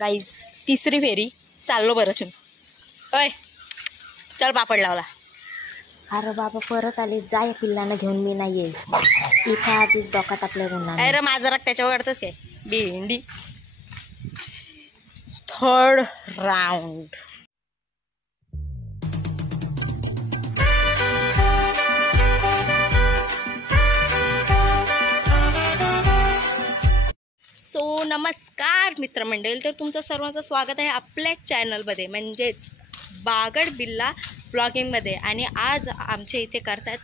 Guys तिसरी फेरी चाललो बरं. अय चल पापड लावला. अरे बाबा परत आलीस, जाय पिल्लांना घेऊन, मी नाही येईल इथं आधीच डोक्यात आपल्या रुणा. अरे माझा राग त्याच्यावर काढतोस काय भेंडी. Third round. सो नमस्कार मित्रमंडळी, तर तुमचं सर्वांचं स्वागत आहे आपल्या चॅनलमध्ये म्हणजेच बागड बिल्ला ब्लॉगिंगमध्ये. आणि आज आमच्या इथे करतात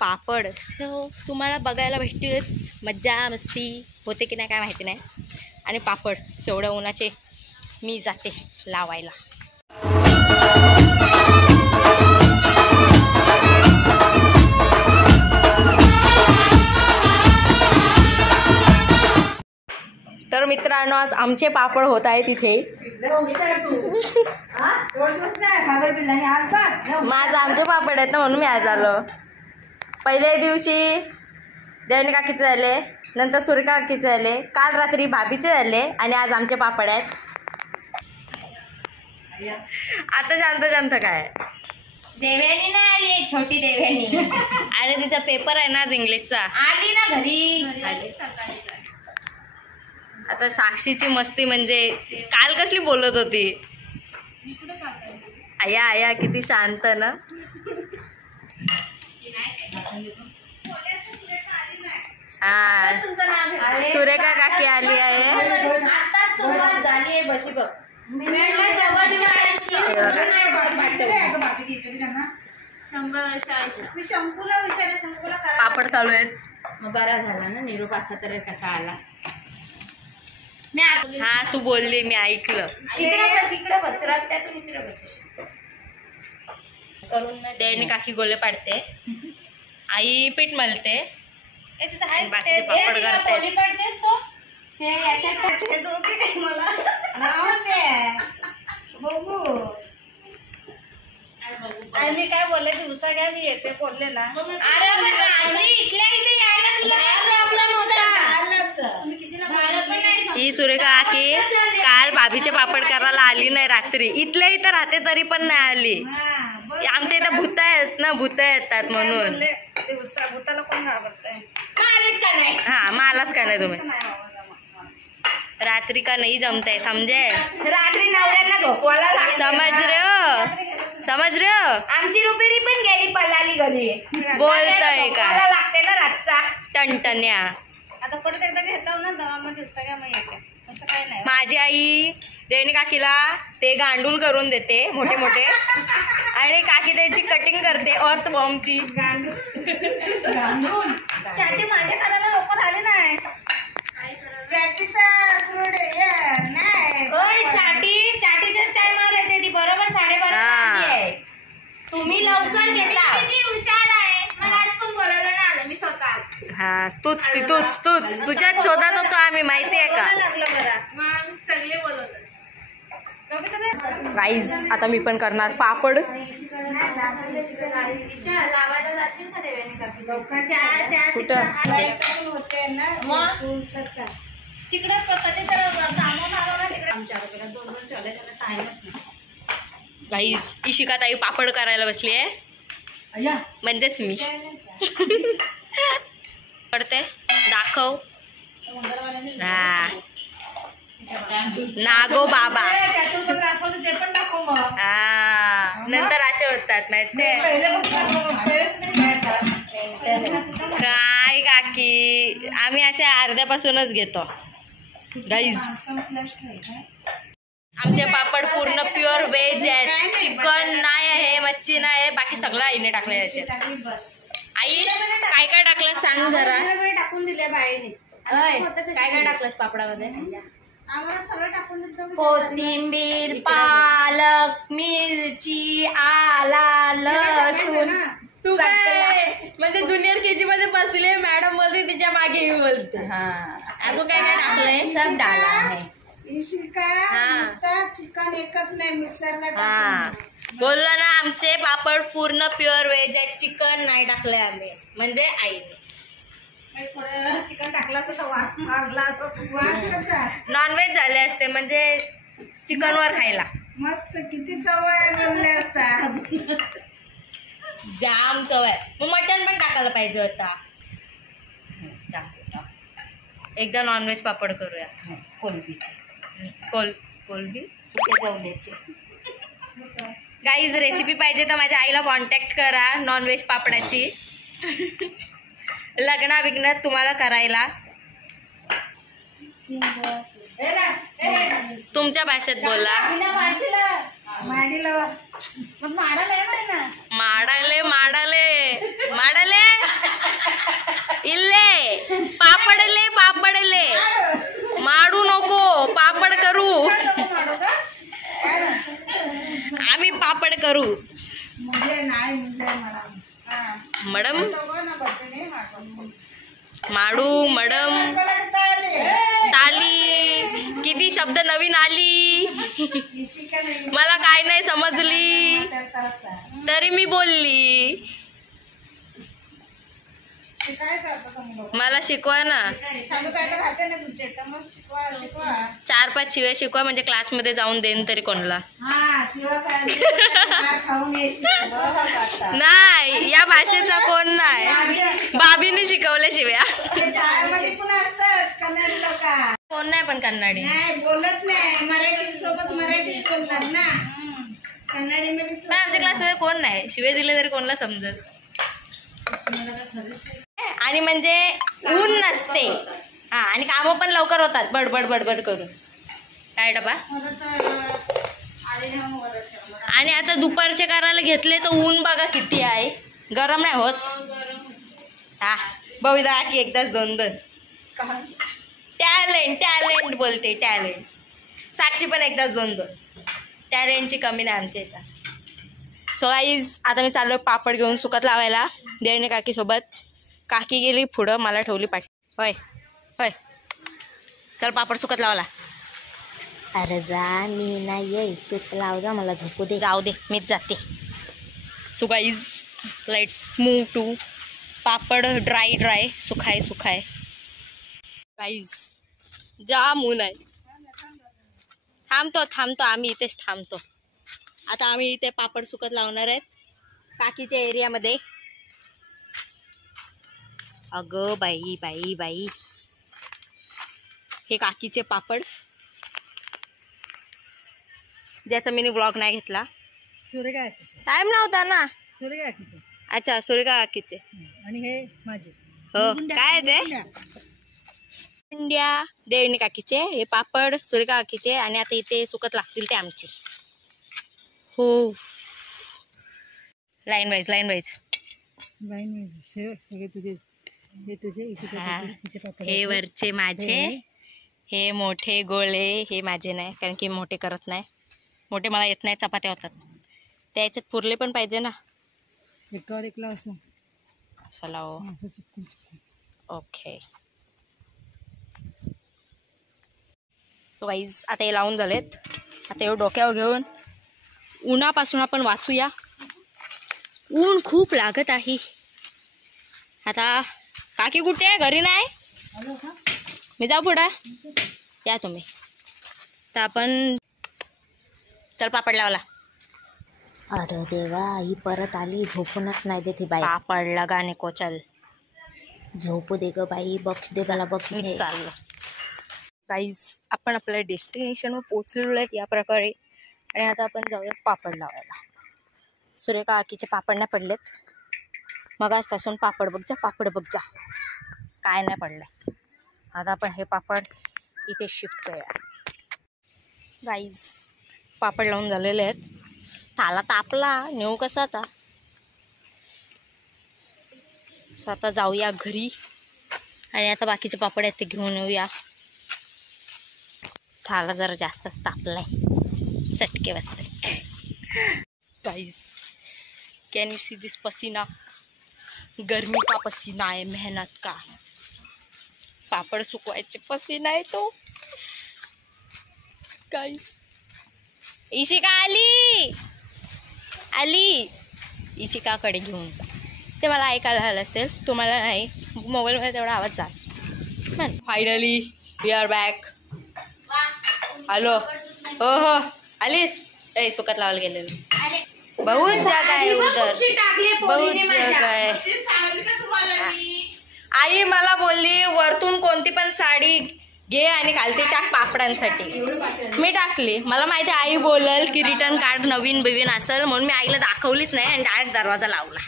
पापड. सो तुम्हाला बघायला भेटतीलच, मज्जा मस्ती होते की नाही काय माहिती नाही. आणि पापड तेवढ्या उन्हाचे मी जाते लावायला. तर मित्रांनो आज आमचे पापड होत आहे तिथे. माझं आमचे पापड आहेत ना म्हणून मी आज आलो. पहिल्या दिवशी देवनी काकीचे झाले, नंतर सूर्यका काकीचे झाले, काल रात्री भाभीचे झाले आणि आज आमचे पापड आहेत. आता शांत शांत काय देव्यानी नाही आली, छोटी देव्यानी. अरे तिचा पेपर आहे ना आज इंग्लिशचा, आली ना घरी. आता साक्षीची मस्ती म्हणजे काल कसली बोलत होती. आया आया किती शांत ना. हा सुरेखा काकी आली आहे. आता सुरुवात झाली आहे. बशी बघ पापड चालू आहेत. बरा झाला ना निरोप, असा तर कसा आला. हा तू बोलली मी ऐकलं. इकडे बस रस्त्यातून इकडे बस करून देवनी काकी गोले पाडते, आई पीठ मलते, बाकीचे पापड करते. पडतेस तो ते याच्यात मी काय बोलायची उसा घ्या, मी येते बोलले ना. अरे रात्री इथल्या इथे यायला तुला काय प्रॉब्लेम होता? ही सुरेखा काकी काल भाभीचे पापड करायला आली नाही रात्री. इथल्या इथं राहते तरी पण नाही आली. आमच्या इथं भूत आहेत ना, भूत येतात म्हणून. भूताला कोण घाबरतंय? आलीस का नाही? हा मालात का नाही तुम्ही रात्री का नाही जमताय समजे. रात्री नवऱ्यांना झोपवायला लागतं. समज रे आमची रुपेरी पण गेली पलाली घरी. बोलताय का लागते ना रातचा टणटण्या. आता परत एकदा घेता ना दवामध्ये उसा घ्या, मग येते. असं काही नाही. माझी आई देवनी काकीला ते गांडूल करून देते मोठे मोठे आणि काकी त्याची कटिंग करते अर्थ बॉम्बची. चाटी माझ्या करायला लोक झाले नाही. चाटीच्याच टायमावर येते ती बरोबर 12:30. तुम्ही लवकर घेतला. हुशार आहे. मला आज कोण बोलायला नाही आलं, मी स्वतः. हा तूच तुझ्याच शोधात होतो आम्ही, माहितीये का. मग सगळे बोलवलं. गाईज आता मी पण करणार पापड. लावायला जाशील का देव्याने काकी? कुठं तिकडे कधी तर सामान आलं ना तिकडे आमच्याकडे 2-2 चालले, त्याला टाइमच नाही. गाईज इशिका ताई पापड करायला बसली आहे, म्हणजेच मी. पडते दाखव. हा नागो बाबा. ते पण दाखव मग. हा नंतर असे होतात माहितीये काय काकी, आम्ही अशा अर्ध्यापासूनच घेतो. गाईज आमचे पापड पूर्ण प्युअर व्हेज आहेत. चिकन नाही आहे, मच्छी नाही आहे, बाकी सगळं आईने टाकलं याच्यात. आई काय काय टाकलं सांग जरा. टाकून दिले बाईने. काय काय टाकलंस पापडामध्ये? आम्हाला सगळं टाकून दिलं. कोथिंबीर, पालक, मिरची, आला, लसूण. तू काय म्हणजे ज्युनियर केजी मध्ये बसले, मॅडम बोलते तिच्या मागे मी बोलते. हा अगं काय काय टाकलंय? सब डाला आहे. चिकन एकच नाही, मिक्सरला हा बोललो ना आमचे पापड पूर्ण प्युअर व्हेज आहेत, चिकन नाही टाकले आम्ही म्हणजे आईने. थोडं चिकन टाकलं असतं तर वास लागला असता. वास कसा नॉनव्हेज झाले असते म्हणजे चिकनवर खायला मस्त किती चव आहे बनले असता. जाम चव आहे. मग मटण पण टाकायला पाहिजे होता. एकदा नॉनव्हेज पापड करूया. कोलबी कोलबी सुके जवल्याची. गाईज रेसिपी पाहिजे तर माझ्या आईला कॉन्टॅक्ट करा नॉनव्हेज पापडाची. लग्ना बिग्नात तुम्हाला करायला तुमच्या भाषेत बोला. माडीला मग माडाला आहे म्हणे ना. माडाले माडाले माडाले इल्ले पापडले पापडले माडू नको पापड करू. आम्ही पापड करू. मॅडम माडू मॅडम ताली किती शब्द नवीन आली. मला काय नाही समजली तरी मी बोलली. मला शिकवा ना. 4-5 शिव्या शिकवा म्हणजे क्लासमध्ये जाऊन देईन तरी कोणाला. नाही या भाषेचा कोण नाही. बाबीने शिकवल्या शिव्या. कोण नाही पण कन्नडी बोलत नाही. मराठी सोबत मराठी बोलतात ना. कन्नडी मध्ये पण आमच्या क्लासमध्ये कोण नाही. शिव्या दिले तरी कोणाला समजत. आणि म्हणजे ऊन नसते. हा आणि कामं पण लवकर होतात बडबड बडबड करून. काय डबा. आणि आता दुपारचे करायला घेतले तर ऊन बघा किती आहे. गरम नाही होत. हा बघा की एकदाच 2-2 टॅलेंट बोलते. टॅलेंट साक्षी पण एकदाच 2-2. टॅलेंटची कमी नाही आमच्या इथं. सो गाईज आता मी चाललो पापड घेऊन सुकत लावायला देवने काकीसोबत. काकी गेली पुढं मला ठेवली पाठी. होय होय चल पापड सुकत लावला. अरे जा मी नाही येई तूच लाव जा मला झोपू दे. जाऊ दे मीच जाते. So guys let's move to papad dry सुखाय गाईज जाम ऊन आहे. थांबतो आम्ही इथेच थांबतो. आता आम्ही इथे पापड सुकत लावणार आहेत काकीच्या एरियामध्ये. अगं बाई बाई बाई हे काकीचे पापड ज्याचा मी ब्लॉग नाही घेतला. टाइम नव्हता ना. अच्छा सूर्यका काकीचे. आणि हे माझे हो काय ते इंडिया देवनी काकीचे हे पापड सूर्यका काकीचे. आणि आता इथे सुकत लागतील ते आमचे. हो लाईन वाईज सगळे तुझे हे तुझे. हे वरचे माझे. हे मोठे गोळे हे माझे नाही कारण की मोठे करत नाही. मोठे मला येत नाही. चपात्या होतात त्याच्यात पुरले पण पाहिजे ना. एकावर एकला असं लाव. असं चिपकून ओके सो गाईज आता हे लावून झालेत. आता हे डोक्यावर घेऊन उन्हापासून आपण वाचूया. ऊन खूप लागत आहे. आता काकी कुठे आहे. घरी नाही. मी जाऊ पुढं या तुम्ही. तर आपण चल पापड लावला. अरे देवा ही परत आली. झोपूनच नाही देते बाई. पापड लगा नको चल झोपू दे ग बाई. बक्ष दे मला बक्ष. चाललं गाईज आपण आपल्या डेस्टिनेशनवर पोचलेलो आहेत या प्रकारे. आणि आता आपण जाऊया पापड लावायला. सूर्यका काकीचे पापड नाही पडलेत. मग आजपासून पापड बघ जा काय नाही पडलंय. आता आपण हे पापड इथे शिफ्ट करूया. गाईज पापड लावून झालेले आहेत. ताला तापला नेऊ कसा आता. सो आता जाऊया घरी आणि आता बाकीचे पापड आहेत ते घेऊन येऊया. थाला जरा जास्तच तापलाय. चटके बसले. Guys can you see this पसीना. गर्मी का पसीना है मेहनत का. पापड़ सुकवायचे पसीना आहे तो. गाइस इशिका आली इशिकाकडे घेऊन जा. ते मला ऐकायला आलं असेल, तुम्हाला नाही. मोबाईलमध्ये तेवढा आवाज जा. Finally we are back. Hello. हो हो आलीस. ए सुकत लावायला गेलेलो. बहुत जगह आहे उधर, बहुत जगह आहे. आई मला बोलली वरतून कोणती पण साडी घे आणि घालती टाक पापडांसाठी. मी टाकली. मला माहिती आई बोलल की रिटर्न कार्ड नवीन बिवीन असेल म्हणून मी आईला दाखवलीच नाही आणि डायरेक्ट दरवाजा लावला.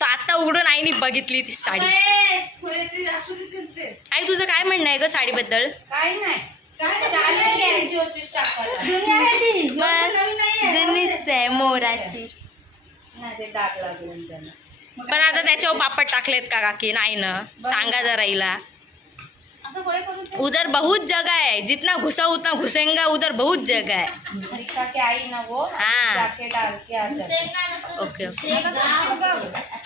तर आता उघडून आईने बघितली ती साडी. आई तुझं काय म्हणणं आहे ग साडीबद्दल? काय नाही जुनीच आहे मोराची. पण आता त्याच्यावर पापड टाकलेत का काकी? नाही ना. सांगा जरा हिला. उधर बहुत जगह है, जितना घुसा उतना घुसेंगा. उधर बहुत जगह है. हाँ ओके ओके.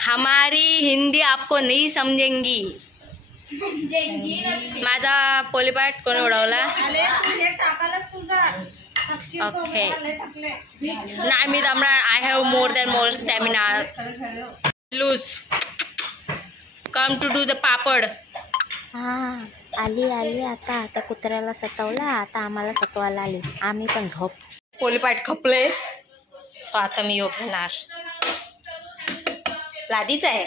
हमारी हिंदी आपको नहीं समझेंगी. माझा पोलीपाट कोणी उडवला? ओके नाही मी दमणार. I have more stamina. Loose come to do the papad. हां आली आता कुत्र्याला सतवला, आता आम्हाला सतवायला आली. आम्ही पण झोप. पोलीपाट खपले. सो आता मी योग घेणार. लादीच आहे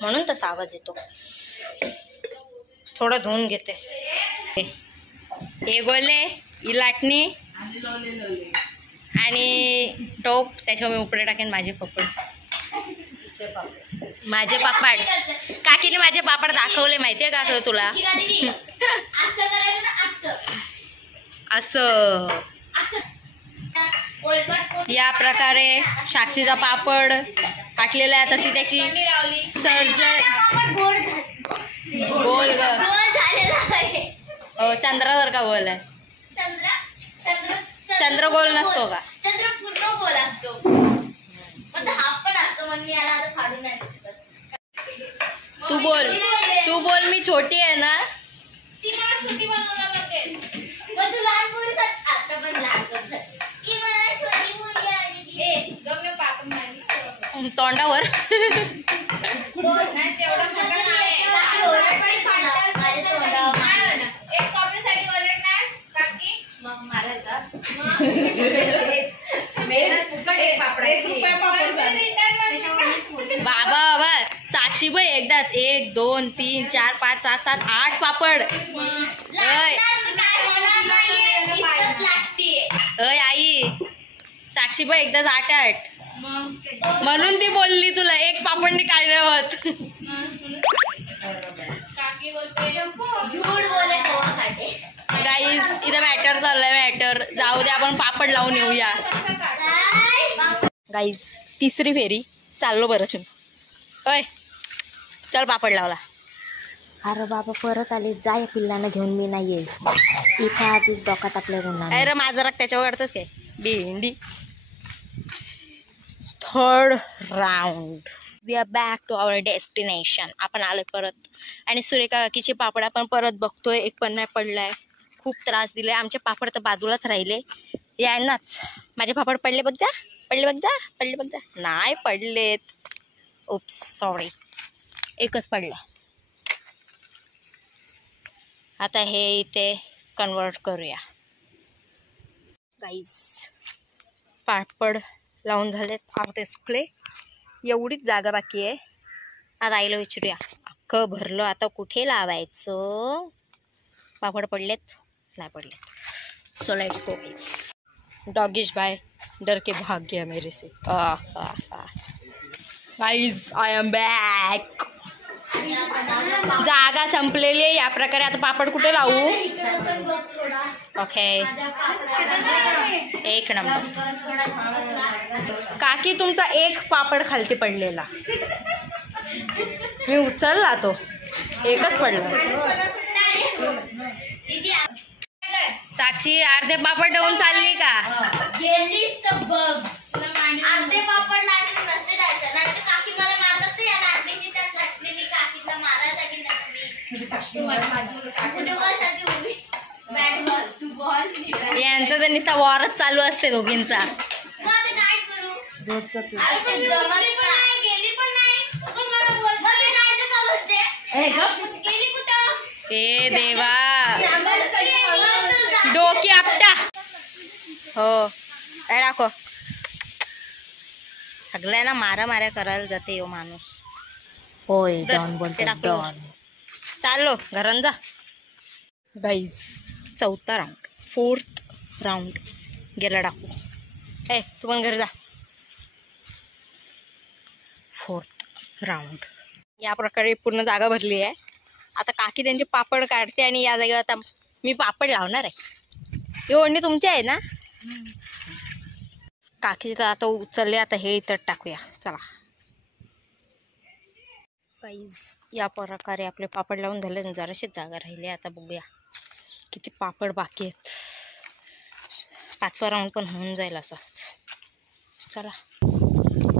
म्हणून तसा आवाज येतो. थोडं धुवून घेते. हे गोले ही लाटणी आणि टोप त्याच्यावर मी उपडे टाकेन माझे पापड. माझे पापड काकीने माझे पापड दाखवले माहितीये का तुला? असं या प्रकारे साक्षीचा पापड टाकलेला आहे. आता ती त्याची गोल चंद्रासारखा गोल आहे. चंद्र गोल नसतो का? चंद्र पूर्ण गोल असतो. हाफ पण असतो. म्हणून याला आता फाडून नाही. तू बोल मी छोटी आहे ना. ती मला छोटी बनवणार लागेल. मग तू लहान मुली आता पण लहान करतात. ती मला छोटी मुली आहे. ए गप्प पापड मारली तोंडावर. नाही तेवढं मोठं नाही. एक पापडीसाठी ओरडत नाही काकी. मग मारायचा. बाबा साक्षी बाई एकदाच 1 2 3 4 5 6 7 8 पापड. अय आई साक्षी बाई एकदाच 8 म्हणून ती बोलली तुला एक पापडनी काय नाही होत. गाईज इथं मॅटर चाललाय. मॅटर जाऊ दे आपण पापड लावून येऊया. गाईज तिसरी फेरी चाललो बरं तुम्ही. होय चल पापड लावला. अरे बाबा परत आलीस. जा या पिल्लांना घेऊन. मी नाही येईल इथं आधीच डोक्यात आपल्या गुन्हा. अरे माझा राग त्याच्यावर काढतोस काय? भेंडी. Third round. We are back to our destination. आपण आलोय परत. आणि सुरेखा काकीचे पापड आपण परत बघतोय. एक पण नाही पडलाय. खूप त्रास दिलाय. आमचे पापड तर बाजूलाच राहिले. यांनाच माझे पापड पडले बघ जा. पडले बघ जा. नाही पडलेत. Oops sorry. एकच पडला. आता हे इथे कन्वर्ट करूया. गाईस पापड लावून झालेत. अर्धे सुकले. एवढीच जागा बाकी आहे. आता आईला विचारूया. अख्खं भरलं आता कुठे लावायचं? पापड पडलेत? नाही पडलेत. So let's go. डॉगिश बाय डर के भाग गया मेरे से. Guys I am back. जागा संपलेली आहे. या प्रकारे आता पापड कुठे लावू? ओके एक नंबर. काकी तुमचा एक पापड खालती पडलेला. मी उचलला तो. एकच पडला. साक्षी अर्धे पापड ठेवून चालली का? गेलीस तर बघ. अर्धे पापड लाटून नसते जायचं. नाहीतर काकी मला मारतात. या लाटणीची त्या लाटणीने काकीला मारायसाठी यांचा तर नुसता वॉरच चालू असते दोघींचा. मग काय करू? गेली पण नाही गेली कुठं? ए देवा, डोकी आपटा. हो काय दाखव. सगळ्यांना मारा करायला जाते यो माणूस. होय ते दाखव. चाललो घरात जा. गाईज 4था राऊंड, 4th राऊंड गेला टाकू. ए तू पण घरी जा. 4th round. या प्रकारे पूर्ण जागा भरली आहे. आता काकी त्यांचे पापड काढते आणि या जागेवर आता मी पापड लावणार आहे. ही ओढणी तुमची आहे ना? काकी आता उचलले. आता हे इथं टाकूया. चला गाईज या प्रकारे आपले पापड लावून झाले. जराशीच जागा राहिली. आता बघूया किती पापड बाकी आहेत. 5वा राऊंड पण होऊन जाईल असा. चला.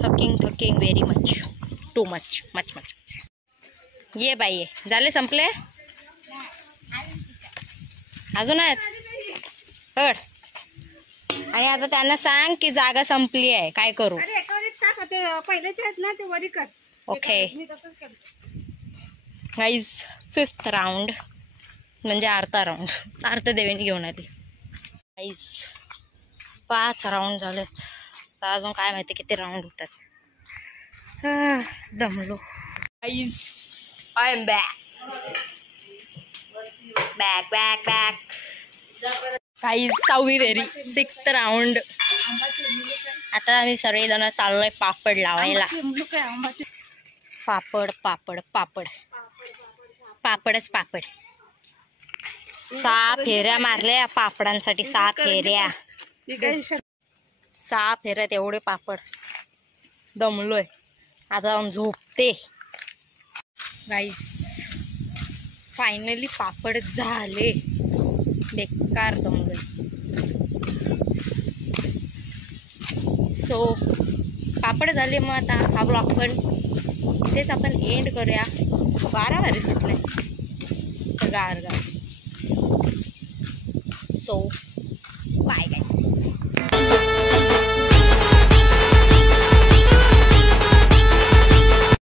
थकिंग व्हेरी मच, टू मच. ये बाई ये. झाले संपले अजून आहेत. हड. आणि आता त्यांना सांग की जागा संपली आहे. काय करू? पहिल्याचे आहेत ना ते वरी कर. ओके गाईज 5th राऊंड म्हणजे अर्धा राऊंड. अर्ध देवेनी घेऊन आली. गाईज 5 राऊंड झालेत. तर अजून काय माहिती किती राऊंड होतात. दमलो. Guys I am back. Guys 6वी फेरी 6th राऊंड. आता आम्ही सगळेजण चाललोय पापड लावायला. पापडच पापड. 6 फेऱ्या मारल्या पापडांसाठी. 6 फेऱ्या. 6 फेऱ्यात एवढे पापड. दमलोय. आता जाऊन झोपते. गाईस फायनली पापड झाले. बेकार दमलोय. सो पापड झाले. मग आता हा ब्लॉग पण इथेच आपण एंड करूया. 12 वाजले सुटले गार. सो बाय गाईस.